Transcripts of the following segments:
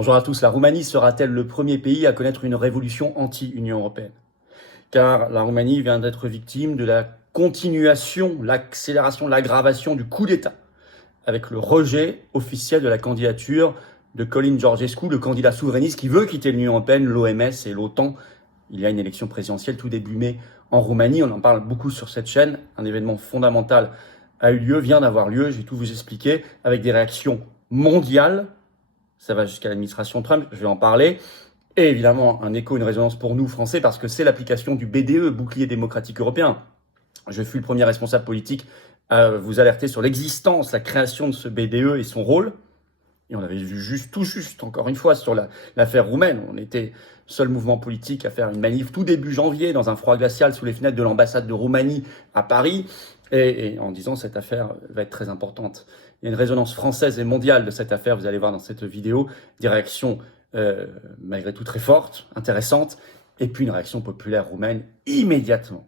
Bonjour à tous, la Roumanie sera-t-elle le premier pays à connaître une révolution anti-Union européenne? Car la Roumanie vient d'être victime de la continuation, l'accélération, l'aggravation du coup d'État, avec le rejet officiel de la candidature de Călin Georgescu, le candidat souverainiste qui veut quitter l'Union européenne, l'OMS et l'OTAN. Il y a une élection présidentielle tout début mai en Roumanie, on en parle beaucoup sur cette chaîne, un événement fondamental a eu lieu, vient d'avoir lieu, je vais tout vous expliquer, avec des réactions mondiales. Ça va jusqu'à l'administration Trump, je vais en parler. Et évidemment, un écho, une résonance pour nous, Français, parce que c'est l'application du BDE, Bouclier démocratique européen. Je fus le premier responsable politique à vous alerter sur l'existence, la création de ce BDE et son rôle. Et on avait vu tout juste, encore une fois, sur l'affaire roumaine. On était seul mouvement politique à faire une manif tout début janvier dans un froid glacial sous les fenêtres de l'ambassade de Roumanie à Paris. Et en disant cette affaire va être très importante. Il y a une résonance française et mondiale de cette affaire, vous allez voir dans cette vidéo, des réactions malgré tout très fortes, intéressantes, et puis une réaction populaire roumaine immédiatement,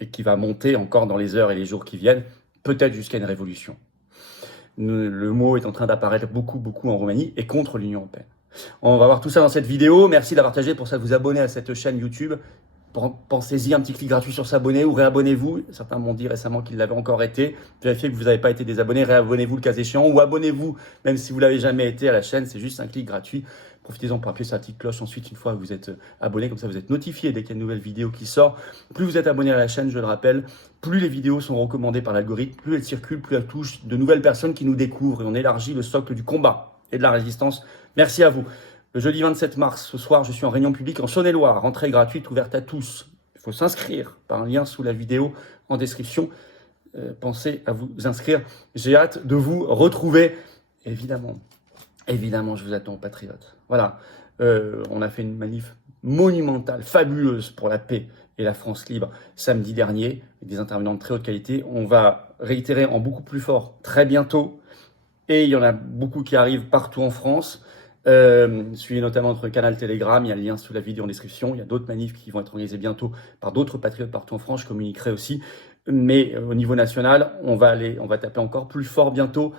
et qui va monter encore dans les heures et les jours qui viennent, peut-être jusqu'à une révolution. Le mot est en train d'apparaître beaucoup en Roumanie et contre l'Union européenne. On va voir tout ça dans cette vidéo. Merci de la partager, pour ça vous abonner à cette chaîne YouTube. Pensez-y, un petit clic gratuit sur s'abonner ou réabonnez-vous. Certains m'ont dit récemment qu'ils l'avaient encore été. Vérifiez que vous n'avez pas été désabonné, réabonnez-vous le cas échéant ou abonnez-vous, même si vous l'avez jamais été à la chaîne. C'est juste un clic gratuit. Profitez-en pour appuyer sur la petite cloche ensuite une fois que vous êtes abonné. Comme ça, vous êtes notifié dès qu'il y a une nouvelle vidéo qui sort. Plus vous êtes abonné à la chaîne, je le rappelle, plus les vidéos sont recommandées par l'algorithme, plus elles circulent, plus elles touchent de nouvelles personnes qui nous découvrent. Et on élargit le socle du combat et de la résistance. Merci à vous. Le jeudi 27 mars, ce soir, je suis en réunion publique en Saône-et-Loire. Entrée gratuite, ouverte à tous. Il faut s'inscrire par un lien sous la vidéo en description. Pensez à vous inscrire. J'ai hâte de vous retrouver. Évidemment, je vous attends, patriotes. Voilà, on a fait une manif monumentale, fabuleuse pour la paix et la France libre samedi dernier, avec des intervenants de très haute qualité. On va réitérer en beaucoup plus fort très bientôt. Et il y en a beaucoup qui arrivent partout en France. Suivez notamment notre canal Telegram, il y a le lien sous la vidéo en description. Il y a d'autres manifs qui vont être organisés bientôt par d'autres patriotes partout en France, je communiquerai aussi. Mais au niveau national, on va taper encore plus fort bientôt.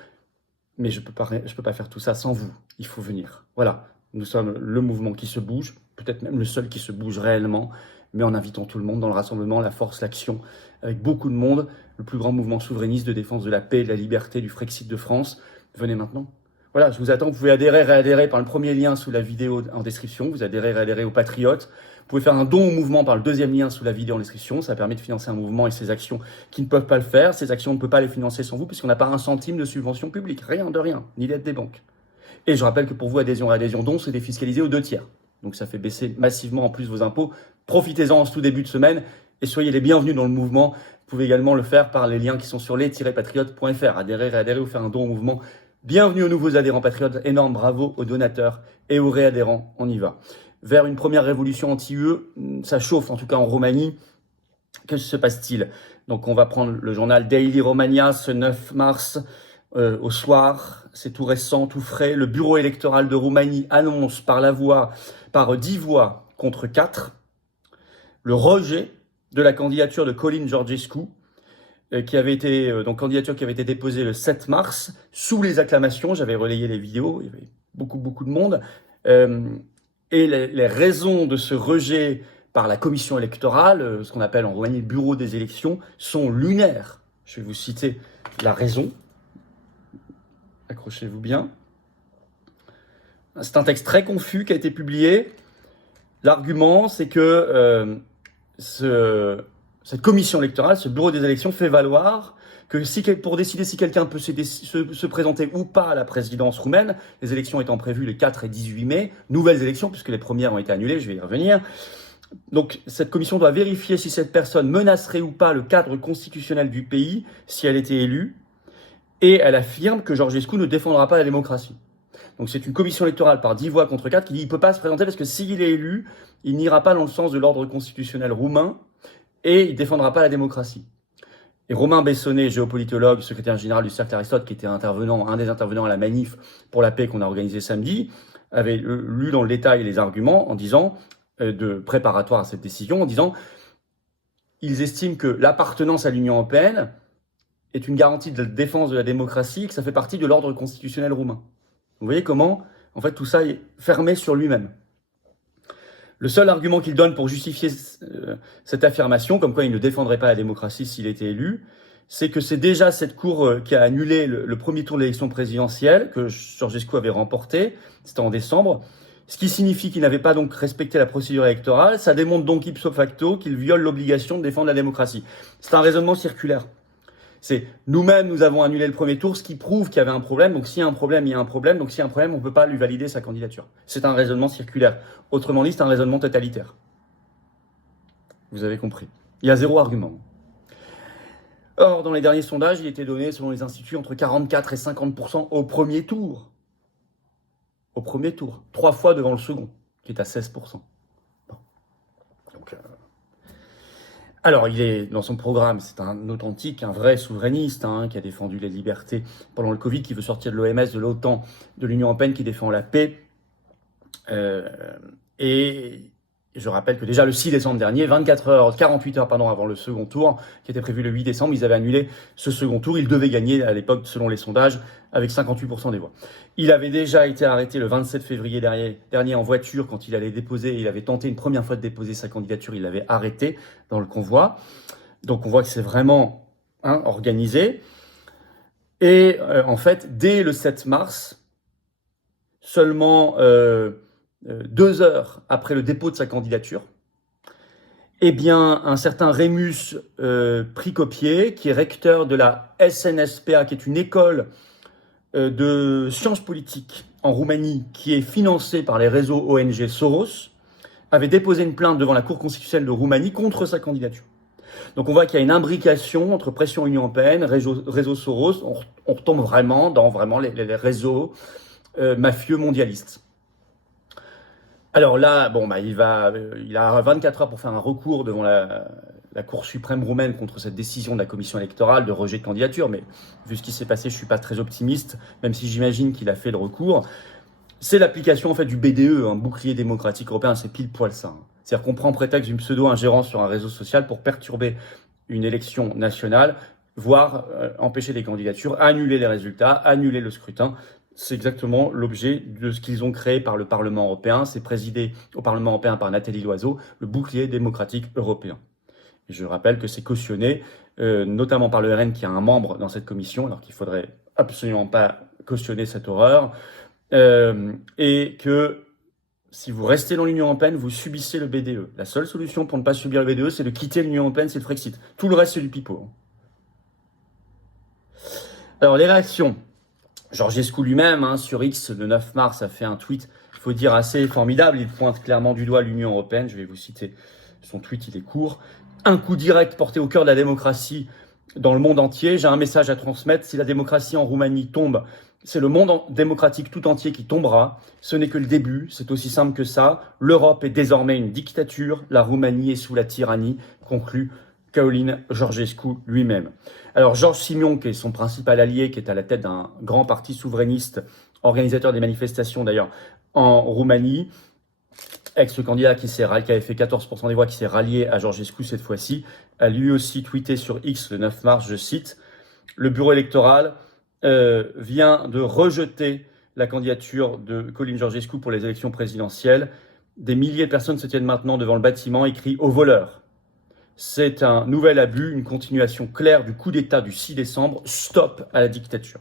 Mais je peux pas faire tout ça sans vous. Il faut venir. Voilà, nous sommes le mouvement qui se bouge, peut-être même le seul qui se bouge réellement, mais en invitant tout le monde dans le rassemblement, la force, l'action, avec beaucoup de monde, le plus grand mouvement souverainiste de défense de la paix, de la liberté, du Frexit de France. Venez maintenant. Voilà, je vous attends. Vous pouvez adhérer, réadhérer par le premier lien sous la vidéo en description. Vous adhérez, réadhérez aux Patriotes. Vous pouvez faire un don au mouvement par le deuxième lien sous la vidéo en description. Ça permet de financer un mouvement et ses actions qui ne peuvent pas le faire. Ces actions, on ne peut pas les financer sans vous puisqu'on n'a pas un centime de subvention publique. Rien de rien, ni d'aide des banques. Et je rappelle que pour vous, adhésion, réadhésion, don, c'est défiscalisé aux 2/3. Donc ça fait baisser massivement en plus vos impôts. Profitez-en en ce tout début de semaine et soyez les bienvenus dans le mouvement. Vous pouvez également le faire par les liens qui sont sur les-patriotes.fr. Adhérer, réadhérer ou faire un don au mouvement. Bienvenue aux nouveaux adhérents patriotes, énorme bravo aux donateurs et aux réadhérents, on y va. Vers une première révolution anti-UE, ça chauffe en tout cas en Roumanie. Que se passe-t-il? Donc on va prendre le journal Daily Romania ce 9 mars au soir, c'est tout récent, tout frais. Le bureau électoral de Roumanie annonce par 10 voix contre 4 le rejet de la candidature de Călin Georgescu, candidature qui avait été déposée le 7 mars, sous les acclamations. J'avais relayé les vidéos, il y avait beaucoup de monde. Et les raisons de ce rejet par la commission électorale, ce qu'on appelle en Roumanie le bureau des élections, sont lunaires. Je vais vous citer la raison. Accrochez-vous bien. C'est un texte très confus qui a été publié. L'argument, c'est que cette commission électorale, ce bureau des élections, fait valoir que pour décider si quelqu'un peut se présenter ou pas à la présidence roumaine, les élections étant prévues les 4 et 18 mai, nouvelles élections, puisque les premières ont été annulées, je vais y revenir. Donc cette commission doit vérifier si cette personne menacerait ou pas le cadre constitutionnel du pays, si elle était élue, et elle affirme que Georgescu ne défendra pas la démocratie. Donc c'est une commission électorale par 10 voix contre 4 qui dit qu'il ne peut pas se présenter parce que s'il est élu, il n'ira pas dans le sens de l'ordre constitutionnel roumain, et il ne défendra pas la démocratie. Et Romain Bessonnet, géopolitologue, secrétaire général du Cercle Aristote, qui était un des intervenants à la manif pour la paix qu'on a organisée samedi, avait lu dans le détail les arguments en disant, de préparatoire à cette décision, en disant ils estiment que l'appartenance à l'Union européenne est une garantie de défense de la démocratie et que ça fait partie de l'ordre constitutionnel roumain. Vous voyez comment, En fait, tout ça est fermé sur lui-même. Le seul argument qu'il donne pour justifier cette affirmation, comme quoi il ne défendrait pas la démocratie s'il était élu, c'est que c'est déjà cette cour qui a annulé le premier tour de l'élection présidentielle que Georgescu avait remporté, c'était en décembre, ce qui signifie qu'il n'avait pas donc respecté la procédure électorale. Ça démontre donc ipso facto qu'il viole l'obligation de défendre la démocratie. C'est un raisonnement circulaire. C'est nous-mêmes, nous avons annulé le premier tour, ce qui prouve qu'il y avait un problème. Donc s'il y a un problème, il y a un problème. Donc s'il y a un problème, on ne peut pas lui valider sa candidature. C'est un raisonnement circulaire. Autrement dit, c'est un raisonnement totalitaire. Vous avez compris. Il y a zéro argument. Or, dans les derniers sondages, il était donné, selon les instituts, entre 44 et 50% au premier tour. Au premier tour. 3 fois devant le second, qui est à 16%. Bon. Donc, alors, il est dans son programme, c'est un authentique, un vrai souverainiste, qui a défendu les libertés pendant le Covid, qui veut sortir de l'OMS, de l'OTAN, de l'Union européenne, qui défend la paix. Et je rappelle que déjà le 6 décembre dernier, 48 heures avant le second tour, qui était prévu le 8 décembre, ils avaient annulé ce second tour. Il devait gagner à l'époque, selon les sondages, avec 58% des voix. Il avait déjà été arrêté le 27 février dernier en voiture quand il allait déposer, il avait tenté une première fois de déposer sa candidature, il l'avait arrêté dans le convoi. Donc on voit que c'est vraiment organisé. Et en fait, dès le 7 mars, seulement 2 heures après le dépôt de sa candidature, eh bien, un certain Rémus Pricopier, qui est recteur de la SNSPA, qui est une école de sciences politiques en Roumanie, qui est financée par les réseaux ONG Soros, avait déposé une plainte devant la Cour constitutionnelle de Roumanie contre sa candidature. Donc on voit qu'il y a une imbrication entre pression Union européenne, réseau Soros, on retombe vraiment dans les réseaux mafieux mondialistes. Alors là, il a 24 heures pour faire un recours devant la Cour suprême roumaine contre cette décision de la commission électorale de rejet de candidature. Mais vu ce qui s'est passé, je ne suis pas très optimiste, même si j'imagine qu'il a fait le recours. C'est l'application en fait du BDE, un bouclier démocratique européen, c'est pile poil ça. C'est-à-dire qu'on prend prétexte d'une pseudo-ingérence sur un réseau social pour perturber une élection nationale, voire empêcher des candidatures, annuler les résultats, annuler le scrutin. C'est exactement l'objet de ce qu'ils ont créé par le Parlement européen. C'est présidé au Parlement européen par Nathalie Loiseau, le bouclier démocratique européen. Et je rappelle que c'est cautionné, notamment par le RN qui a un membre dans cette commission, alors qu'il ne faudrait absolument pas cautionner cette horreur. Et que si vous restez dans l'Union européenne, vous subissez le BDE. La seule solution pour ne pas subir le BDE, c'est de quitter l'Union européenne, c'est le Frexit. Tout le reste, c'est du pipeau. Alors, les réactions. Georgescu lui-même, sur X, le 9 mars, a fait un tweet, il faut dire, assez formidable. Il pointe clairement du doigt l'Union européenne. Je vais vous citer son tweet, il est court. Un coup direct porté au cœur de la démocratie dans le monde entier. J'ai un message à transmettre. Si la démocratie en Roumanie tombe, c'est le monde démocratique tout entier qui tombera. Ce n'est que le début, c'est aussi simple que ça. L'Europe est désormais une dictature. La Roumanie est sous la tyrannie, conclut Călin Georgescu lui-même. Alors Georges Simion, qui est son principal allié, qui est à la tête d'un grand parti souverainiste, organisateur des manifestations d'ailleurs en Roumanie, ex-candidat qui avait fait 14% des voix, qui s'est rallié à Georgescu cette fois-ci, a lui aussi tweeté sur X le 9 mars, je cite, « Le bureau électoral vient de rejeter la candidature de Călin Georgescu pour les élections présidentielles. Des milliers de personnes se tiennent maintenant devant le bâtiment et crient au voleur. C'est un nouvel abus, une continuation claire du coup d'État du 6 décembre. Stop à la dictature. »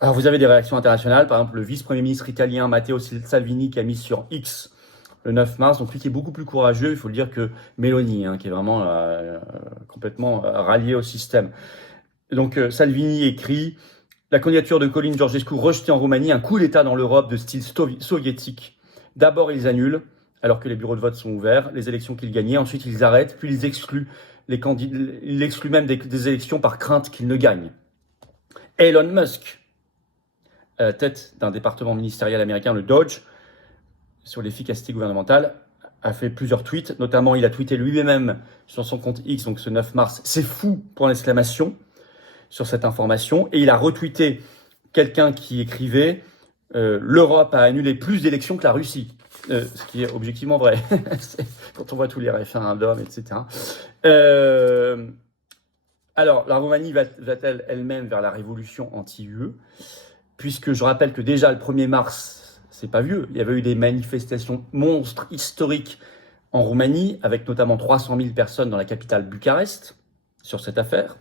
Alors vous avez des réactions internationales, par exemple le vice-premier ministre italien Matteo Salvini qui a mis sur X le 9 mars, donc lui qui est beaucoup plus courageux, il faut le dire, que Meloni, qui est vraiment complètement rallié au système. Donc Salvini écrit « La candidature de Călin Georgescu rejetée en Roumanie, un coup d'État dans l'Europe de style soviétique. D'abord ils annulent, alors que les bureaux de vote sont ouverts, les élections qu'ils gagnaient. Ensuite, ils arrêtent, puis ils excluent les candidats. Ils excluent même des élections par crainte qu'ils ne gagnent. Elon Musk, à la tête d'un département ministériel américain, le DOGE, sur l'efficacité gouvernementale, a fait plusieurs tweets. Notamment, il a tweeté lui-même sur son compte X, donc ce 9 mars, « C'est fou !» pour l'exclamation sur cette information. Et il a retweeté quelqu'un qui écrivait « L'Europe a annulé plus d'élections que la Russie ». Ce qui est objectivement vrai, quand on voit tous les référendums, etc. Alors, la Roumanie va-t-elle elle-même vers la révolution anti-UE? Puisque je rappelle que déjà le 1er mars, c'est pas vieux. Il y avait eu des manifestations monstres historiques en Roumanie, avec notamment 300 000 personnes dans la capitale Bucarest, sur cette affaire.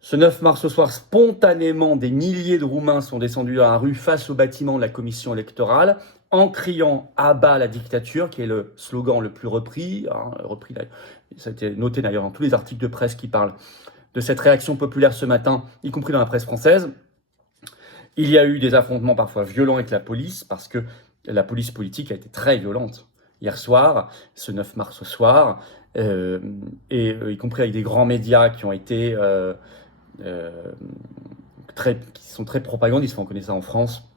Ce 9 mars au soir, spontanément, des milliers de Roumains sont descendus dans la rue face au bâtiment de la commission électorale, en criant « À bas la dictature », qui est le slogan le plus repris. Ça a été noté d'ailleurs dans tous les articles de presse qui parlent de cette réaction populaire ce matin, y compris dans la presse française. Il y a eu des affrontements parfois violents avec la police, parce que la police politique a été très violente hier soir, ce 9 mars au soir, y compris avec des grands médias qui ont été qui sont très propagandistes, on connaît ça en France.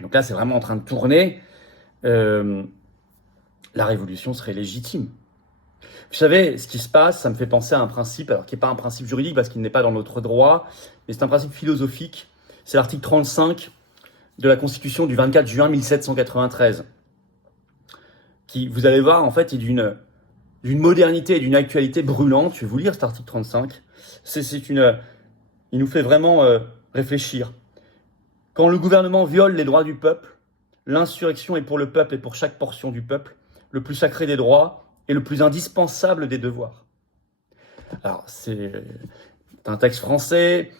Donc là, c'est vraiment en train de tourner. La révolution serait légitime. Vous savez, ce qui se passe, ça me fait penser à un principe, alors qui n'est pas un principe juridique parce qu'il n'est pas dans notre droit, mais c'est un principe philosophique. C'est l'article 35 de la Constitution du 24 juin 1793, qui, vous allez voir, en fait, est d'une modernité et d'une actualité brûlante. Je vais vous lire cet article 35. Il nous fait vraiment réfléchir. Quand le gouvernement viole les droits du peuple, l'insurrection est pour le peuple et pour chaque portion du peuple le plus sacré des droits et le plus indispensable des devoirs. Alors, c'est un texte français,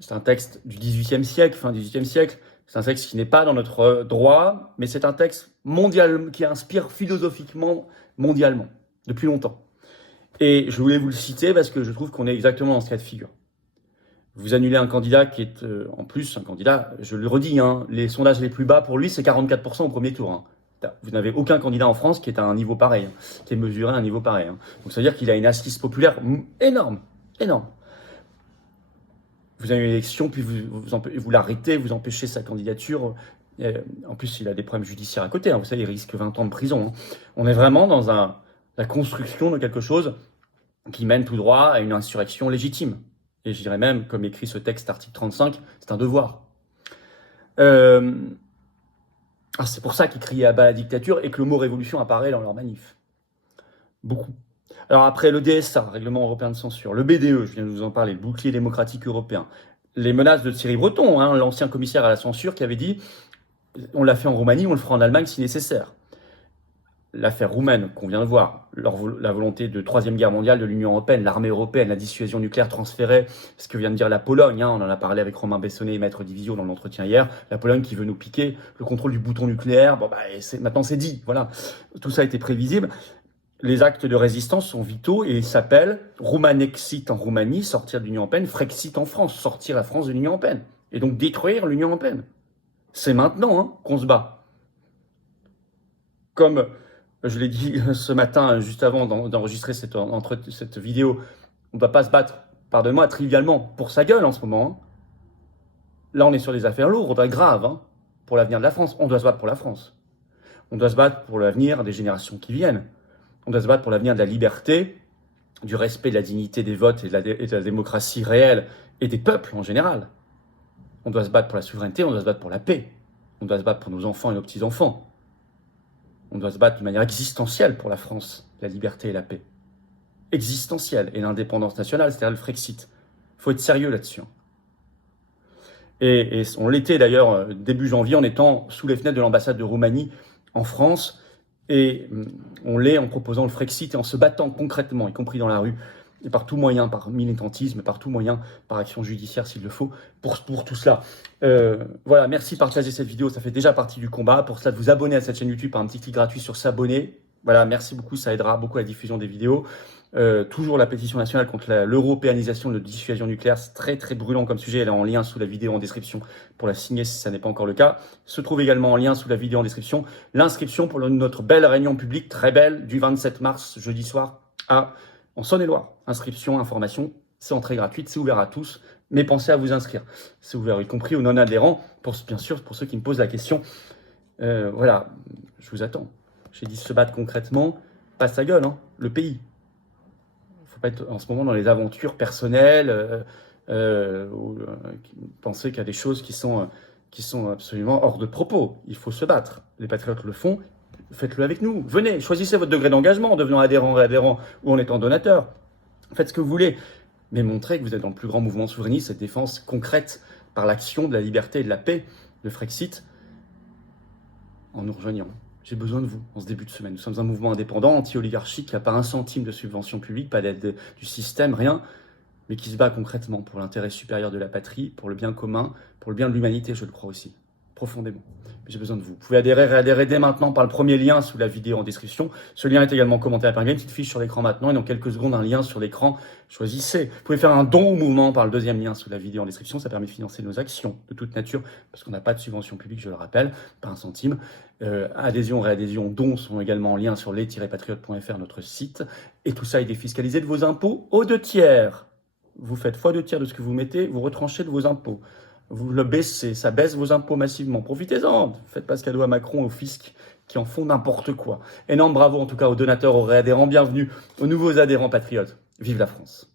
c'est un texte du XVIIIe siècle, fin XVIIIe siècle. C'est un texte qui n'est pas dans notre droit, mais c'est un texte mondial qui inspire philosophiquement mondialement, depuis longtemps. Et je voulais vous le citer parce que je trouve qu'on est exactement dans ce cas de figure. Vous annulez un candidat qui est en plus un candidat, je le redis, les sondages les plus bas pour lui, c'est 44% au premier tour. Vous n'avez aucun candidat en France qui est à un niveau pareil, qui est mesuré à un niveau pareil. Donc ça veut dire qu'il a une assise populaire énorme, énorme. Vous avez une élection, puis vous l'arrêtez, vous empêchez sa candidature. En plus, il a des problèmes judiciaires à côté. Vous savez, il risque 20 ans de prison. On est vraiment dans la construction de quelque chose qui mène tout droit à une insurrection légitime. Et je dirais même, comme écrit ce texte, article 35, c'est un devoir. C'est pour ça qu'ils criaient à bas la dictature et que le mot révolution apparaît dans leur manif. Beaucoup. Alors après le DSA, Règlement européen de censure, le BDE, je viens de vous en parler, le bouclier démocratique européen, les menaces de Thierry Breton, l'ancien commissaire à la censure qui avait dit « on l'a fait en Roumanie, on le fera en Allemagne si nécessaire ». L'affaire roumaine qu'on vient de voir, la volonté de troisième guerre mondiale de l'Union européenne, l'armée européenne, la dissuasion nucléaire transférée, ce que vient de dire la Pologne, on en a parlé avec Romain Bessonnet et Maître Divisio dans l'entretien hier, la Pologne qui veut nous piquer le contrôle du bouton nucléaire, maintenant c'est dit, voilà, tout ça a été prévisible. Les actes de résistance sont vitaux et ils s'appellent Roumanexit en Roumanie, sortir de l'Union européenne, Frexit en France, sortir la France de l'Union européenne, et donc détruire l'Union européenne. C'est maintenant qu'on se bat. Comme je l'ai dit ce matin, juste avant d'enregistrer cette vidéo, on ne va pas se battre, pardonne-moi, trivialement, pour sa gueule en ce moment. Là, on est sur des affaires lourdes, graves, pour l'avenir de la France. On doit se battre pour la France. On doit se battre pour l'avenir des générations qui viennent. On doit se battre pour l'avenir de la liberté, du respect de la dignité des votes et de la démocratie réelle et des peuples en général. On doit se battre pour la souveraineté, on doit se battre pour la paix. On doit se battre pour nos enfants et nos petits-enfants. On doit se battre de manière existentielle pour la France, la liberté et la paix. Existentielle et l'indépendance nationale, c'est-à-dire le Frexit. Il faut être sérieux là-dessus. Et on l'était d'ailleurs début janvier en étant sous les fenêtres de l'ambassade de Roumanie en France. Et on l'est en proposant le Frexit et en se battant concrètement, y compris dans la rue, et par tout moyen, par militantisme, par tout moyen, par action judiciaire s'il le faut, pour tout cela. Voilà, merci de partager cette vidéo, ça fait déjà partie du combat. Pour cela, de vous abonner à cette chaîne YouTube par un petit clic gratuit sur s'abonner. Voilà, merci beaucoup, ça aidera beaucoup à la diffusion des vidéos. Toujours la pétition nationale contre l'européanisation de dissuasion nucléaire, c'est très très brûlant comme sujet, elle est en lien sous la vidéo en description pour la signer si ça n'est pas encore le cas. Se trouve également en lien sous la vidéo en description l'inscription pour notre belle réunion publique, très belle, du 27 mars, jeudi soir, en Saône-et-Loire. Inscription, information, c'est entrée gratuite, c'est ouvert à tous, mais pensez à vous inscrire. C'est ouvert y compris aux non-adhérents, bien sûr pour ceux qui me posent la question. Voilà, je vous attends. J'ai dit se battre concrètement, pas sa gueule, le pays. Faut pas être en ce moment dans les aventures personnelles, penser qu'il y a des choses qui sont absolument hors de propos. Il faut se battre. Les patriotes le font, faites-le avec nous. Venez, choisissez votre degré d'engagement en devenant adhérent ou en étant donateur. Faites ce que vous voulez, mais montrez que vous êtes dans le plus grand mouvement souverainiste, cette défense concrète par l'action de la liberté et de la paix, le Frexit. en nous rejoignant. J'ai besoin de vous en ce début de semaine. Nous sommes un mouvement indépendant, anti-oligarchique, qui n'a pas un centime de subvention publique, pas d'aide du système, rien, mais qui se bat concrètement pour l'intérêt supérieur de la patrie, pour le bien commun, pour le bien de l'humanité, je le crois aussi, profondément. Mais j'ai besoin de vous. Vous pouvez adhérer dès maintenant par le premier lien sous la vidéo en description. Ce lien est également commenté à une petite fiche sur l'écran maintenant, et dans quelques secondes, un lien sur l'écran. Choisissez. Vous pouvez faire un don au mouvement par le deuxième lien sous la vidéo en description. Ça permet de financer nos actions de toute nature, parce qu'on n'a pas de subvention publique, je le rappelle, pas un centime. Adhésion, réadhésion, dons sont également en lien sur les-patriotes.fr, notre site. Et tout ça est défiscalisé de vos impôts aux 2/3. Vous faites x2/3 de ce que vous mettez, vous retranchez de vos impôts. Vous le baissez, ça baisse vos impôts massivement. Profitez-en, faites pas ce cadeau à Macron, au fisc, qui en font n'importe quoi. Énorme bravo en tout cas aux donateurs, aux réadhérents, bienvenue aux nouveaux adhérents patriotes. Vive la France!